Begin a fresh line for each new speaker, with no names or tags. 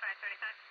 535.